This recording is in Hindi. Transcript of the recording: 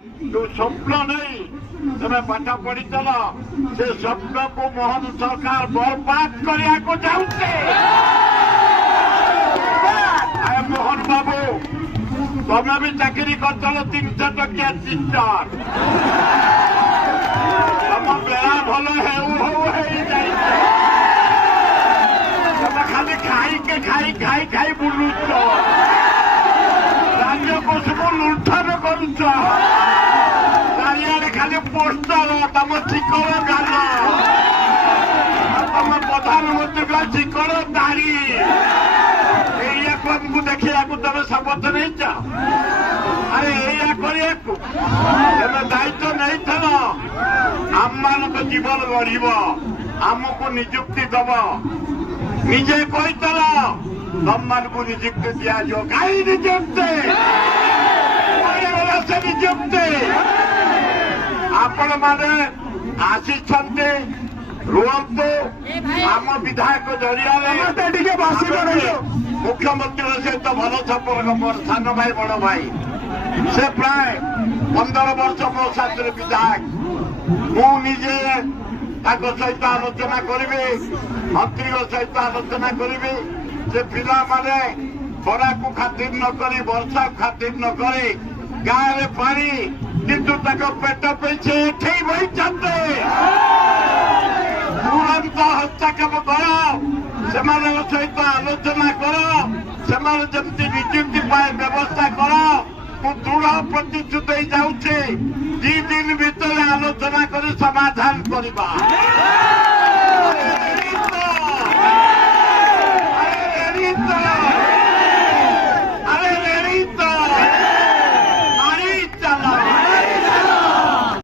जो स्वप्न नहीं तुम्हें पाठ पढ़ी से स्वप्न को मोहन सरकार बर्बाद करने को जाऊे मोहन बाबू तुम्हें भी चाकरी कर 300 टकिया टीचर तुम बेड़ा भल खाली खाई खाई बुलुच राज्य को सब लुंठन करुच चारिड़े खाली पोस्टर तुम चिकड़ गाल तुम प्रधानमंत्री का चिकड़ दाढ़ी को देखा तुम शपथ नहीं अरे या दायित्व नहीं थल आम मान जीवन गढ़ आमको निजुक्ति दब निजे कही तुम मान को निजुक्ति दिज कहीं निजुक्ति से निजुक्ति आपण मैंने आसी रुहतु आम विधायक जरिया मुख्यमंत्री सहित भल संपर्क मोर सान भाई बड़ भाई से प्राय 15 वर्ष मो साथ विधायक मुझे सहित आलोचना करी मंत्री सहित आलोचना करी से पिला माने खरा को खातिर न करी वर्षा खातिर न करी गाँव में पानी किंतु पेट पीछे ठीक वही चाहते तुरंत हस्तक्षेप कर सहित आलोचना कर जमी निजुक्ति व्यवस्था कर दृढ़ प्रतिश्रुत जाऊे 2 दिन भितर आलोचना कर समाधान करवा